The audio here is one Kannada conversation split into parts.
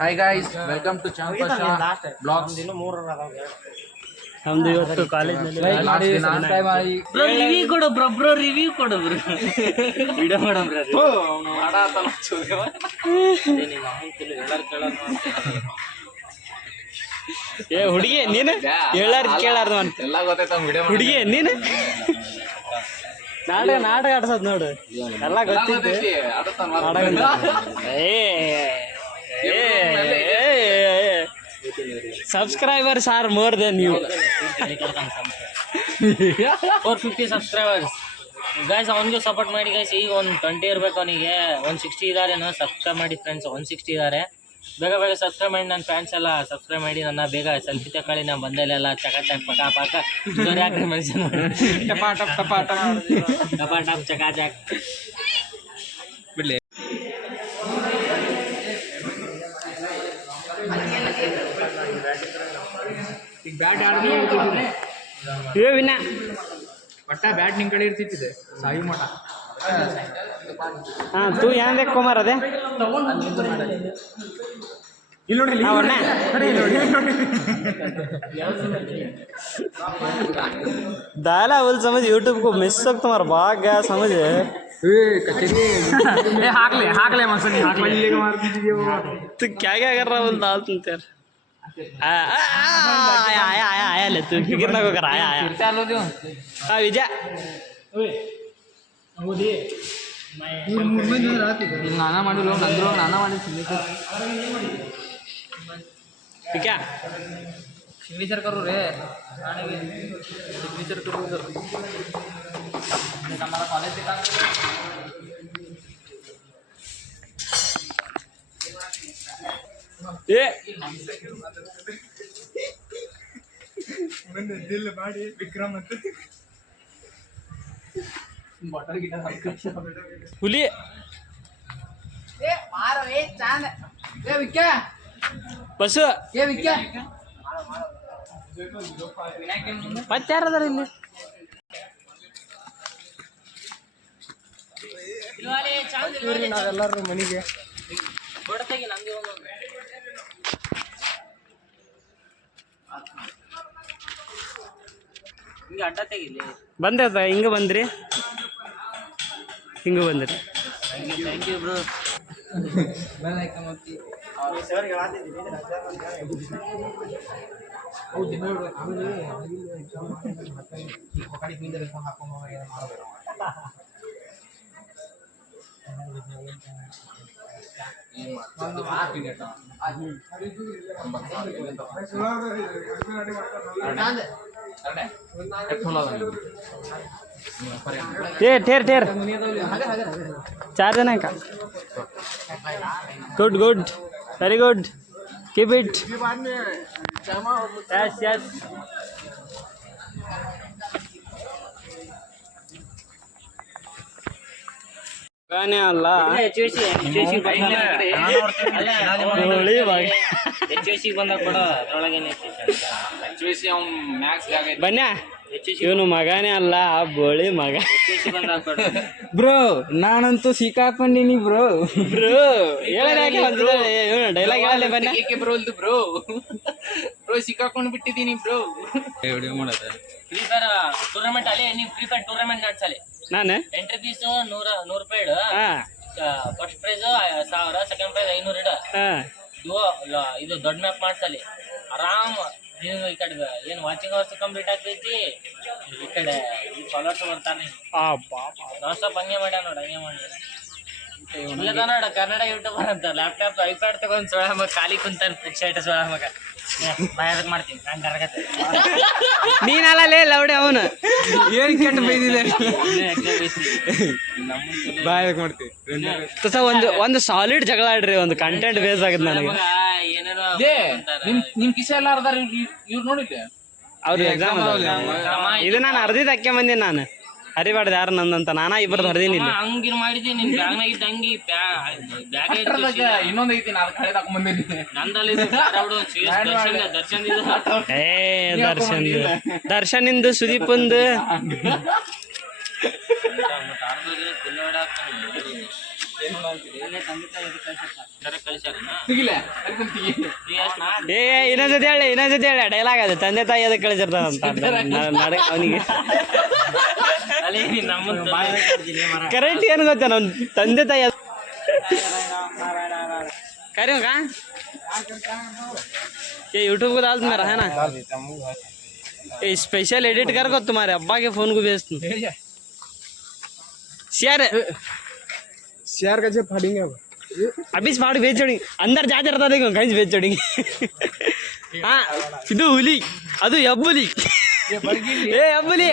Hi guys, welcome to Champasha Vlogs. ನಮ್ದು ಇವತ್ತು ಕಾಲೇಜ್ನಲ್ಲಿ ರಿವ್ಯೂ ಕೊಡು ಬ್ರೋ ರಿವ್ಯೂ ಕೊಡು ಬ್ರೋ ವಿಡಿಯೋ ಮಾಡಮ್ರಿ ಏ ಹುಡುಗಿ ನೀನು ಹೇಳಾರ್ದು ಕೇಳಾರ್ದು ಅಂತ ಎಲ್ಲ ಗೊತ್ತಾಯ್ತು ವಿಡಿಯೋ ಹುಡುಗಿ ನೀನು ನಾಟಕ ಆಡ್ಸೋದು ನೋಡು ಎಲ್ಲ ಗೊತ್ತಿತ್ತು subscribers are more than you 450 subscribers guys ಅವನಿಗೆ ಸಪೋರ್ಟ್ ಮಾಡಿ ಗೈಸ್. ಈಗ ಒಂದು 20 ಇರಬೇಕು ಅವನಿಗೆ. 160 ಇದ್ದಾರೆ. ಸಬ್ಸ್ಕ್ರೈಬ್ ಮಾಡಿ ಫ್ರೆಂಡ್ಸ್. 160 ಇದ್ದಾರೆ. ಬೇಗ ಬೇಗ ಸಬ್ಸ್ಕ್ರೈಬ್ ಮಾಡಿ. ನನ್ನ ಫ್ಯಾನ್ಸ್ ಎಲ್ಲ ಸಬ್ಸ್ಕ್ರೈಬ್ ಮಾಡಿ. ನನ್ನ ಬೇಗ ಸೆಲ್ಫಿ ತಗೊಳ್ಳಿ. ನಾನು ಬಂದಲ್ಲೆಲ್ಲ ಚಕ ಚಕ್ ಪಕ ಪಾಕ ಜೋರಿ ಹಾಕ್ರಿ ಮನುಷ್ಯನ ಟಪಾ ಟಪ್ ಚಕ ಚಕ್ ಬಿಡ್ಲಿ. ಈಗ ಬ್ಯಾಟ್ ಆಡಿದ್ರೆ ಏ ವಿನ ಒಟ್ಟ ಬ್ಯಾಟ್ ನಿಮ್ ಕಡೆ ಇರ್ತಿತ್ತಿದೆ ಸಾಯಿ ಮಠ. ಹಾಂ ತೂ ಏನ್ ಬೇಕು ಕುಮಾರ್ ಅದೇ दाला बोल समझ यूट्यूब को मिस सकता तुम्हारा भाग गया समझ हाकले मसन तू क्या क्या कर रहा बोल दाल तुम तेर आया आया आया आया ले तू फिक्र ना को कर आया आया हाँ विजय ನಾನಾ ಮಾಡಿಲ್ಲ ನಂದ್ರು ನಾನಾ ಮಾಡಿ क्या सिग्नेचर करू रे सिग्नेचर करू हमारा कॉलेज से काम ये मैंने दिल बाड़ी विक्रम बॉटल गिटार ಹುಲಿ ए मारो ए चांद ए विक्या ಬಸ್ಸು ए विक्या ಮತ್ತೆ ಯಾರದಾರ ಇಲ್ಲಿ ನಾವೆಲ್ಲರೂ ಮನೆಗೆ ಬಂದೆ ಹಿಂಗ ಬಂದ್ರಿ ಹಿಂಗ ಬಂದ್ರಿ थैंक यू ब्रो मैं लाइक कमती सर ಹೇಳಾತಿದ್ದೀನಿ ಓ ದಿನ ಆಮೇಲೆ ಎಕ್ಸಾಮ್ ಮಾಡ್ತೀನಿ ಮತ್ತೆ ಈ ಕೊಕಡಿ ಮಿಂದ ರೆಸ್ಪಾನ್ಸ್ ಹಾಕೊಂಡು ಏನು ಮಾಡಬೇಕು ಒಂದು ಮಾರ್ಕ್ ಇದೆ ठेर ठेर 4 जन का good good very good keep it yes yes गाने अल्लाह बन्या ಇವನು ಮಗನೇ ಅಲ್ಲ ಬೋಳಿ ಮಗ ಬ್ರೋ ನಾನಂತೂ ಸಿಕ್ಕಾಕೊಂಡಿನಿ ಬ್ರೋ ಡೈಲಾಗ್ ಹೇಳಲ್ಲ ಬನ್ನಿ ಬ್ರೋ ಬ್ರೋ ಬ್ರೋ ಸಿಕ್ಕಾಕೊಂಡು ಬಿಟ್ಟಿದ್ದೀನಿ ಬ್ರೋ ವಿಡಿಯೋ ಮಾಡತ್ತೆ ಫ್ರೀ ಫೈರ್ ಟೂರ್ನಮೆಂಟ್ ಅಲ್ಲಿ ನೀವು ಫ್ರೀ ಫೈರ್ ಟೂರ್ನಮೆಂಟ್ ನಡೆಸಲಿ ನಾನು ಎಂಟ್ರಿ ಫೀಸ್ 100 ರೂಪಾಯಿ ಇಡು ಫಸ್ಟ್ ಪ್ರೈಸ್ 1000 ಸೆಕೆಂಡ್ ಪ್ರೈಸ್ 500 ಇಡು ಇದು ದೊಡ್ಡ ಮ್ಯಾಪ್ ಮಾಡ್ಸಲಿ ಆರಾಮ್ ನೀವು ಈ ಕಡೆ ಏನು ವಾಚಿಂಗ್ ಅವರ್ಸ್ ಕಂಪ್ಲೀಟ್ ಆಗ್ತೈತಿ ಈ ಕಡೆ ಈ ಫಾಲೋವರ್ಸ್ ಬರ್ತಾನೆ ನಾನ್ ಸ್ಟಾಪ್ ಹಂಗೆ ಮಾಡ್ಯ ನೋಡ ಹಂಗೆ ಮಾಡಿ ಇಲ್ಲದ ನೋಡ ಕನ್ನಡ ಯೂಟ್ಯೂಬರ್ ಅಂತ ಲ್ಯಾಪ್ಟಾಪ್ ಐಪ್ಯಾಡ್ ತಗೊಂಡ್ ಸೊಳ ಮಗ ಖಾಲಿ ಕುಂತಾನೆ ಶರ್ಟ್ ಸೊಳ ಮಗ ಬಾಯ್ ಮಾಡ್ತೀನಿ ನಾನು ಕರಗತ್ತೆ ನೀನಲ್ಲ ಲೇ ಲೌಡೆ ಅವನು ಏನು ಕೆಟ್ಟ ಬೈದಿದೆ ಬಾಯ್ ಮಾಡ್ತೀವಿ ಒಂದು ಸಾಲಿಡ್ ಜಗಳ ಆಡ್ರಿ ಒಂದು ಕಂಟೆಂಟ್ ಬೇಸ್ ಆಗದ್ ನನಗೆ ನಿಮ್ ಕಿಸೆ ಎಲ್ಲ ಅರ್ದಾರ ಇವ್ರು ನೋಡಿದ್ದೆ ಅವ್ರು ಎಕ್ಸಾಮ್ ಇದು ನಾನು ಅರ್ಧಿದ್ ಹಾಕ್ಯ ಬಂದೀನಿ ನಾನು ಹರಿಬಾರ್ದು ಯಾರು ನಂದಂತ ನಾನಾ ಇಬ್ಬರದ್ದು ಹರಿದೀನಿ ಇಲ್ಲಿ. ಹಂಗಿರ್ ಮಾಡಿದಿ ನಿನ್ ಬ್ಯಾಗ್ನಾಗ ಇದ್ದ ಹಂಗಿ ಬ್ಯಾಗ್ ಇನ್ನೊಂದು ಐತಿ ನಾನು ಕಳೆದ ಹಾಕೊಂಡ್ ನಂದಲ್ಲಿ ದರ್ಶನ್ ಏ ದರ್ಶನಿಂದು ಸುದೀಪಂದು ಏ ಇನ್ನೊಂದ್ಸತಿ ಹೇಳಿ ಡೈಲಾಗ್ ಅದು ತಂದೆ ತಾಯಿ ಅದಕ್ಕೆ ಕಳಿಸಿರ್ತಾರಂತ ಅವನಿಗೆ ಕರೆಕ್ಟ್ ಏನು ಗೊತ್ತಾ ನಾವು ತಂದೆ ತಾಯಿ करें का ये यूट्यूब को डाल दूँ मेरा है ना ये स्पेशल एडिट कर को तुम्हारे अब्बा के फोन को भेज दूँ शेयर कैसे फाड़ेंगे अभी फाड़ भेज छोड़ेंगे अंदर जा रहता देखो कहीं भेज छोड़ेंगे हाँ ಇದು ಹುಲಿ ಅದು ಹೆಬ್ಬುಲಿ ಏ ಹೆಬ್ಬುಲಿ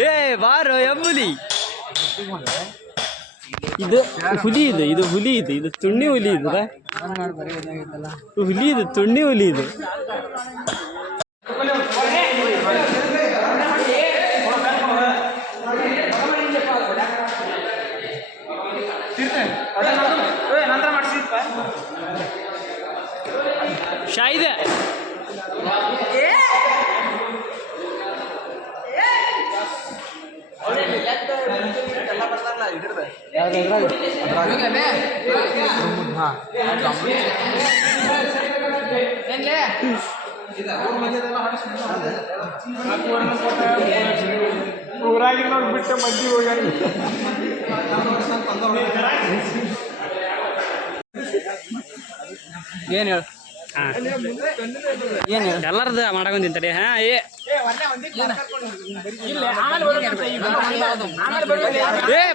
ಏ ಬಾರೋ ಹೆಬ್ಬುಲಿ ಇದು ಹುಲಿ ಇದು ಹುಲಿ ಇದು ತುಂಡಿ ಹುಲಿ ಇದು ಹುಲಿ ಇದು ತುಂಡಿ ಹುಲಿ ಇದು ಶಾಹಿದ ಊರಾಗಿನ ಬಿಟ್ಟು ಮಂದಿ ಹೋಗ್ಯಾರ ಏನು ಹೇಳ ಏನು ಎಲ್ಲರದ್ದು ಮಾಡಕೊಂತಿಂತಾರೆ ಹಾ ಏ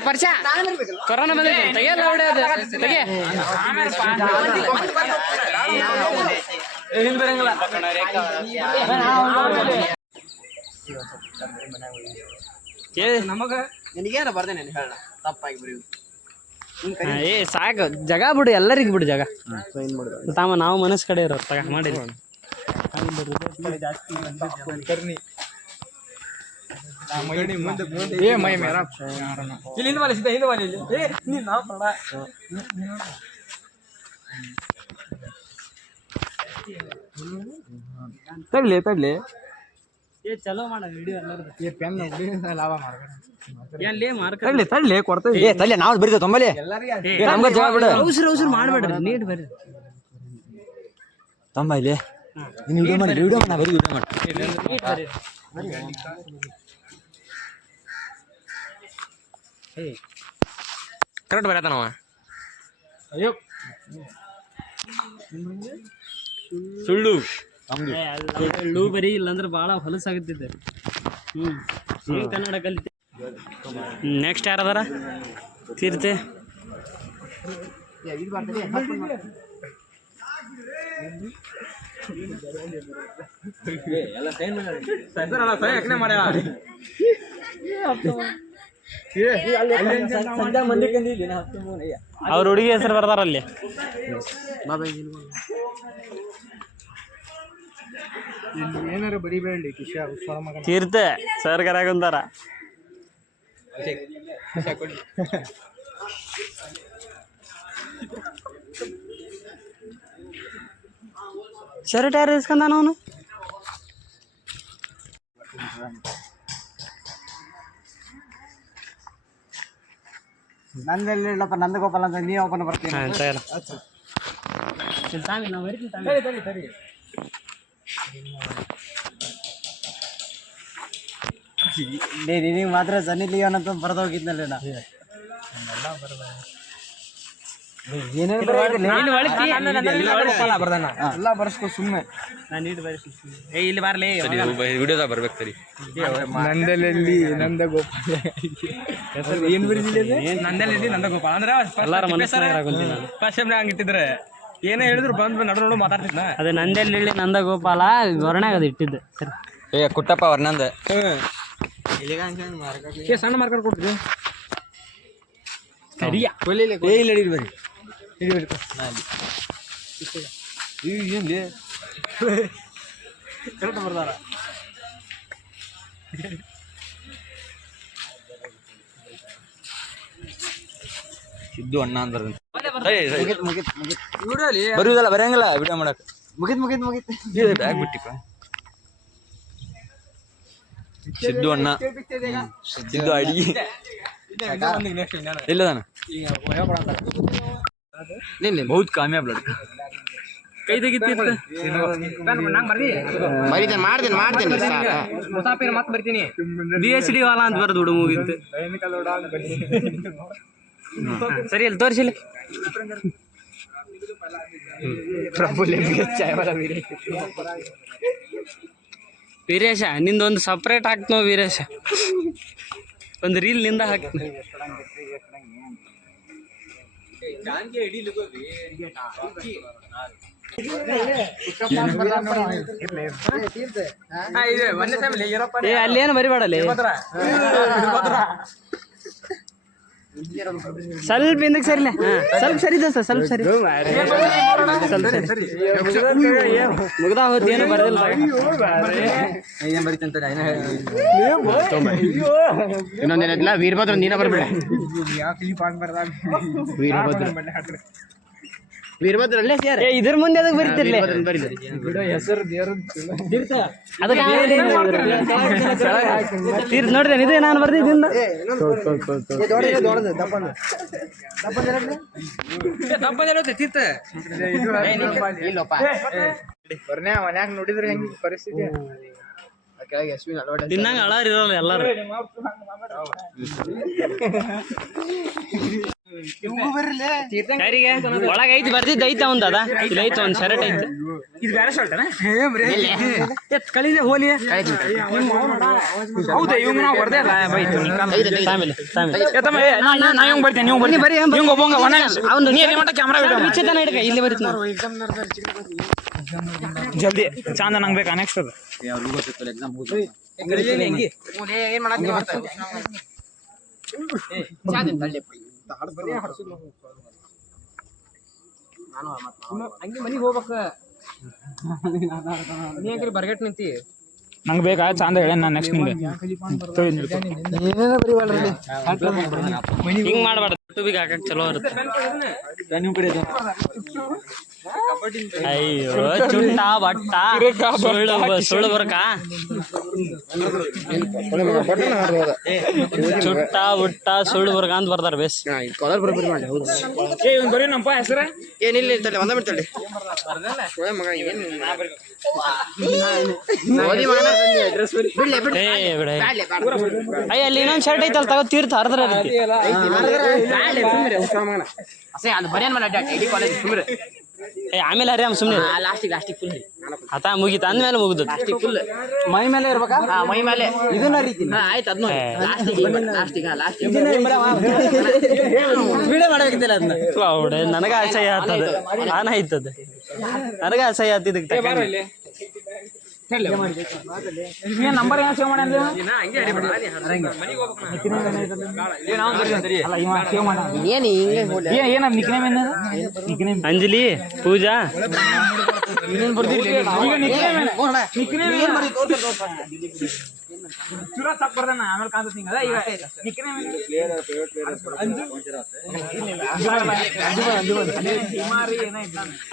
ಪರಿಚಯ ಕೊರೋನಾ ಬಂದೈತೆ ತೆಗಿಯಲ್ಲ ಹೊಡೆಯೋದು ತೆಗೆ ಹಿಂದೆ ಬರಂಗಿಲ್ಲ ನಿನಗೇನ ಬರ್ದೇನೆ ಹೇಳ ತಪ್ಪಾಗಿ ಬರೀ ಏ ಸಾಕು ಜಗ ಬಿಡು ಎಲ್ಲರಿಗೂ ಬಿಡು ಜಗ ತಾಮ ನಾವು ಮನಸ್ಸು ಕಡೆ ಇರೋ ತಗ ಮಾಡಿ ತಡ್ಲಿ ತಡ್ಲಿ ಏ ಚಲೋ ಮಾಡ ವಿಡಿಯೋ ಎಲ್ಲರದು ಲಾಭ ಮಾಡ್ಬೇಡ ತಡ್ಲಿ ತಡ್ಲಿ ಕೊಡ್ತೇವೆ ಏ ತಡ್ಲಿ ನಾವು ಬರೀತೇವೆ ತೊಂಬಲ್ಲಿ ನಮ್ಗೆ ಜವಾಬ್ ಬಿಡು ಅವಸರ ಮಾಡ್ಬೇಡ್ರಿ ನೀಟ್ ಬರ್ರಿ ತೊಂಬ ಇಲ್ಲಿ ನೀನು ವಿಡಿಯೋ ಮಾಡಿ ನಾ ಬರೀ ವಿಡಿಯೋ ಮಾಡಿ ಕರೆಕ್ಟ್ ಬರತ್ತಾನವ ಅಯ್ಯೋ ಸುಳ್ಳು ಸುಳ್ಳು ಬರೀ ಇಲ್ಲಾಂದ್ರೆ ಭಾಳ ಹೊಲಸಾಗುತ್ತಿದ್ದೆ ಕನ್ನಡ ಕಲಿತೆ ನೆಕ್ಸ್ಟ್ ಯಾರದಾರ ತೀರ್ತೆ ಅವ್ರ ಹುಡುಗಿ ಹೆಸರು ಬರ್ತಾರಲ್ಲಿ ಏನಾರು ಬರಿಬೇಡಿ ಕಿಶಾ ತೀರ್ತೆ ಸರ್ ಕರಾಕಂತಾರ ಶರ್ಟ್ ಯಾರು ಇಸ್ಕೊಂಡಾನ ಅವನು ನಂದಲ್ಲಿ ಇಲ್ಲಪ್ಪ ನಂದಗೋಪಾಲ ಅಂತ ನೀ ಓಪನ್ ಬರ್ತೀನಿ ನಿನಗೆ ಮಾತ್ರ ಸನ್ನಿ ಲಿಯೋನ್ ಅಂತ ಬರ್ದೋಗಿದ್ನಲ್ಲ ನಾ ಎಲ್ಲ ಬರ್ಸ್ಕೊ ಸುಮ್ಮನೆ ಇಲ್ಲಿ ಬರ್ಲಿ ವಿಡಿಯೋದಾಗ ಬರ್ಬೇಕು ಸರಿ ನಂದಲಲ್ಲಿ ನಂದಗೋಪಾಲ ಏನ್ ಬರೀದಿಲ್ಲ ನಂದಲಲ್ಲಿ ನಂದಗೋಪಾಲ ಅಂದ್ರೆ ಎಲ್ಲಾರ ಮನಸ್ಸಿನ ಫಸ್ಟ್ ಹಂಗಿಟ್ಟಿದ್ರೆ ಏನೇ ಹೇಳಿದ್ರು ಬಂದು ನಡು ನೋಡು ಮಾತಾಡ್ತಿದ್ನ ಅದು ನಂದೆಲ್ಲಿ ನಂದಗೋಪಾಲ ಗೊರಣಾಗ ಅದು ಇಟ್ಟಿದ್ದು ಸರಿ ಏ ಕುಟ್ಟಪ್ಪ ವರ್ಣಂದ ಸಣ್ಣ ಮಾರ್ಕರ್ ಕೊಟ್ಟಿದ್ದೆ ಸರಿಯಾ ಇಲ್ಲ ಹಿಡಿ ಬರ್ರಿ ಏನ್ಲಿ ಕರೆಕ್ಟ್ ಬರ್ದಾರ ಸಿದ್ದು ಅಣ್ಣ ಅಂದ್ರೆ ಬರುವುದಲ್ಲ ಬರಂಗಿಲ್ಲ ವಿಡಿಯೋ ಮಾಡಕ್ ಮುಗಿತ್ ಬ್ಯಾಗ್ ಬಿಟ್ಟಿಪ್ಪ ಸಿದ್ದು ಅಣ್ಣ ಸಿದ್ದು ಅಡಿಗೆ ಇಲ್ಲದಾನ ಬಹುತ್ ಕಾಮಯಾಬ್ ಲಡ್ಕ ಕೈ ತೆಗಿತಿತ್ತು ಮಾಡ್ತೇನೆ ಮುಸಾಫಿರ್ ಮತ್ತೆ ಬರ್ತೀನಿ BHD ವಾಲ ಅಂತ ಬರೋದು ಹುಡು ಮುಗಿತ್ತು ಸರಿ ಅಲ್ಲಿ ತೋರಿಸಿಲ್ಲ ವೀರೇಶ ನಿಂದೊಂದು ಸಪ್ರೇಟ್ ಹಾಕ್ತನೋ ವೀರೇಶ ಒಂದು ರೀಲ್ ನಿಂದ ಹಾಕ್ತೀನಿ ಅಲ್ಲೇನು ಬರಿಬೇಡಲ್ಲಿ ಸ್ವಲ್ಪ ಹಿಂದಕ್ಕೆ ಸರಿಲ್ಲ ಸ್ವಲ್ಪ ಸರಿ ದೋಸ್ತ ಸ್ವಲ್ಪ ಸರಿ ಮುಗ್ದಾ ಹೋದ್ ಏನು ಬರೋದಿಲ್ಲ ಇನ್ನೊಂದೇನಿಲ್ಲ ವೀರಭದ್ರ ನೀನ ಬರ್ಬೇಡ ವೀರಭದ್ರ ಅಲ್ಲೇ ಸೇರ್ ಇದ್ರ ಮುಂದೆ ಅದಕ್ಕೆ ಬರೀತಿರ್ಲಿ ನೋಡಿದೆ ಇದೇ ನಾನು ಬರ್ದಿದ್ದಿಂದ ಮನ್ಯಾಗ ನೋಡಿದ್ರೆ ಹೆಂಗ್ ಪರಿಸ್ಥಿತಿ ತಿನ್ನಂಗ ಅಳಾರ್ ಇರೋಲ್ಲ ಎಲ್ಲಾರು ಒಳಗ ಐತಿ ಬರ್ದಿದ್ದ ಐತ ಒಂದ್ ಅದ ಇಲ್ಲಿ ಐತ ಒಂದ್ ಶರ್ಟ್ ಐತೆ ಇದು ಬೇರೆ ಶರ್ಟ್ ಕಳಿದೆ ಹೋಲಿ ಹೌದಾ ಇವಂಗ ನಾವು ಬರ್ದೇ ಇಲ್ಲಿ ಬರೀತ ಜಲ್ದಿ ಚಂದ ನಂಗೆ ಬೇಕಾ ನೆಕ್ಸ್ಟ್ ಅದು ಏನ್ ಮಾಡತ್ತೀವಿ ಹಂಗೆ ಮನಿಗೆ ಹೋಗ್ಬೇಕ ನೀ ಬರ್ಗೆಟ್ ನಿಂತಿ ನಂಗೆ ಬೇಕಾ ಚಂದ ಹೇಳ ನಾನು ನೆಕ್ಸ್ಟ್ ನಿಂಗೆ ಹಿಂಗ್ ಮಾಡ್ಬಾರ್ದು ಯೂಟ್ಯೂಬಿಗೆ ಹಾಕಕ್ ಚಲೋ ಇರುತ್ತೆ ಅಯ್ಯೋ ಚುಟ್ಟ ಬಟ್ಟ ಸುಳ್ಳು ಬರ್ಕ ಚುಟ್ಟ ಬುಟ್ಟ ಸುಳ್ಳು ಬರ್ಕ ಅಂತ ಬರ್ತಾರ ಬೇಸ್ ಬರೀ ನಮ್ಮಪ್ಪ ಹೆಸರ ಏನಿಲ್ಲ ಇರ್ತಲ್ಲ ಒಂದ ಬಿಡ್ತಲ್ಲಿ ಮಗ ಏನು ಅಯ್ಯ ಅಲ್ಲಿ ಇನ್ನೊಂದ್ ಶರ್ಟ್ ಐತಲ್ಲ ತಗೋ ತೀರ್ಥ ಅರ್ಧರ ಆಮೇಲೆ ಹರಿಯಾಮ ಸುಮ್ಮನೆ ಆತ ಮುಗೀತ ಅಂದ್ಮೇಲೆ ಮುಗಿದು ಮೈ ಮೇಲೆ ಇರ್ಬೇಕಾ ಮೈ ಮೇಲೆ ಇದನ್ನ ರೀತಿ ಆಯ್ತು ಅದನ್ನ ವಿಡಿಯೋ ಮಾಡಬೇಕಿಲ್ಲ ಅದನ್ನ ನನಗ ಅಸಹ್ಯ ಆಗ್ತದೆ ನಾನ ಆಯ್ತದ ನನಗ ಅಸಹ್ಯ ಆಗ್ತಿದ್ದಕ್ಕೆ ನಂಬರ್ ಏನ ಸೇವ್ ಮಾಡಿ ಅಂಜಲಿ ಪೂಜಾ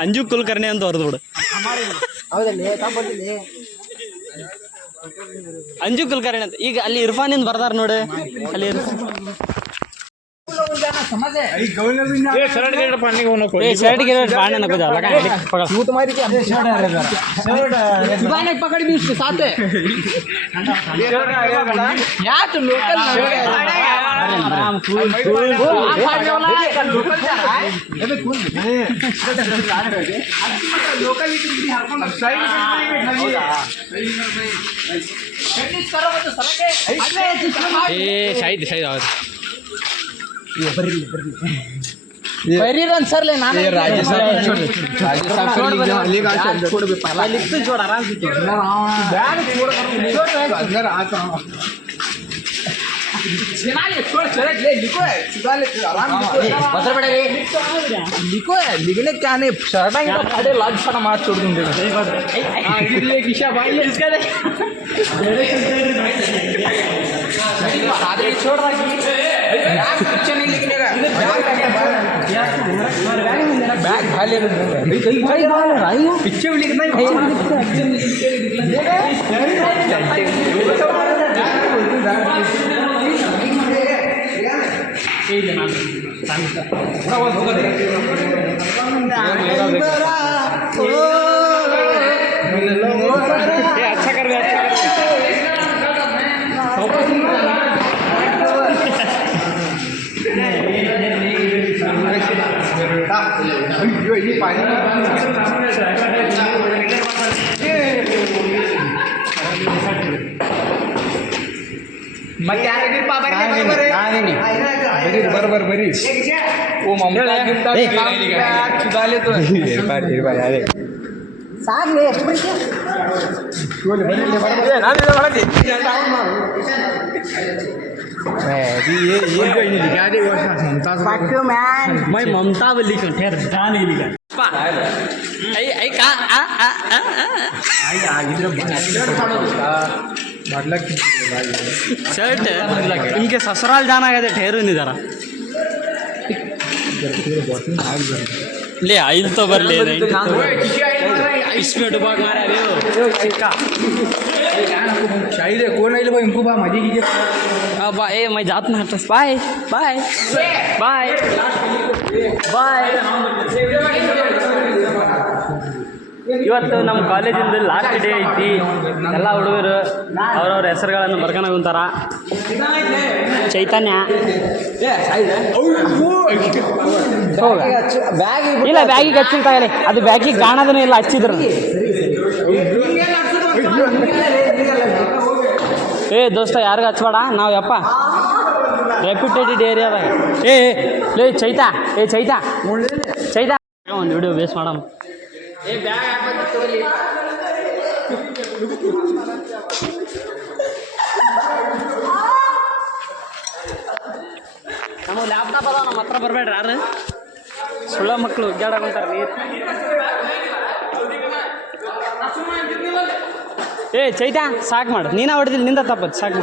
ಅಂಜು ಕುಲಕರ್ಣಿ ಅಂತ ಹೊರದು ಬಿಡು ಅಂಜು ಕುಲಕರ್ಣಿ ಅಂತ ಈಗ ಅಲ್ಲಿ ಇರ್ಫಾನಿಂದ ಬರ್ದಾರ ನೋಡಿ ಅಲ್ಲಿ शर्ट के पानी ना कुछ लगा तू तुम्हारी क्या शर्ट दुकान एक पकड़ भी उसके साथ है यार तुम लोकल लोकल जा रहा है अबे कौन लोकल साइड करो तो सड़क है ए शायद शायद और ಬರೀರ್ ಅನ್ಸರ್ಲೆ ನಾನು लिखने क्या नहीं शर्टा लाज फटा मार छोड़ दूंगे अच्छा कर बरोबर बरी ओ ममता अरे मैं ममता बोली ठहर जा नहीं लिखा शर्ट इनके ससुराल जाना कहते ठहरू नहीं जरा ले आइल तो बर ले इसमें डुबा मारा रे शाही कोण आईल बा इंकू बा माझी की बा ए मैं जात ना हटस बाय बाय बाय बाय ಇವತ್ತು ನಮ್ಮ ಕಾಲೇಜಿಂದ ಲಾಸ್ಟ್ ಡೇ ಐತಿ ಎಲ್ಲ ಹುಡುಗರು ಅವ್ರವ್ರ ಹೆಸರುಗಳನ್ನು ಬರ್ಕೊಂಡು ಕುಂತಾರ ಚೈತನ್ಯ ಇಲ್ಲ ಬ್ಯಾಗಿಗೆ ಹಚ್ಚಿಂತಾಗಲಿ ಅದು ಬ್ಯಾಗಿಗೆ ಕಾಣೋದೂ ಇಲ್ಲ ಹಚ್ಚಿದ್ರು ಏ ದೋಸ್ತ ಯಾರಿಗೂ ಹಚ್ಬೇಡ ನಾವು ಯಪ್ಪ ರೆಪ್ಯೂಟೆಡ್ ಏರಿಯಾದಾಗ ಲೇ ಚೈತಾ ಚೈತಾ ಒಂದು ವಿಡಿಯೋ ಬೇಸ್ ಮಾಡಮ್ಮ ನಮ್ಮ ಲ್ಯಾಪ್ಟಾಪ್ ಅದ ನಮ್ಮ ಹತ್ರ ಬರಬೇಡ್ರಿ ಯಾರು ಸುಳ್ಳ ಮಕ್ಕಳು ಉಗ್ಗಾಡಕಂತಾರ ನೀರು ಏ ಚೈತಾ ಸಾಕು ಮಾಡು ನೀನ ಹೊಡೆದಿಲ್ಲ ನಿಂದ ತಪ್ಪದು ಸಾಕು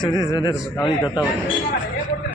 ಸುಧೀರ್ ಅವನಿಗೆ ಗೊತ್ತಾಗ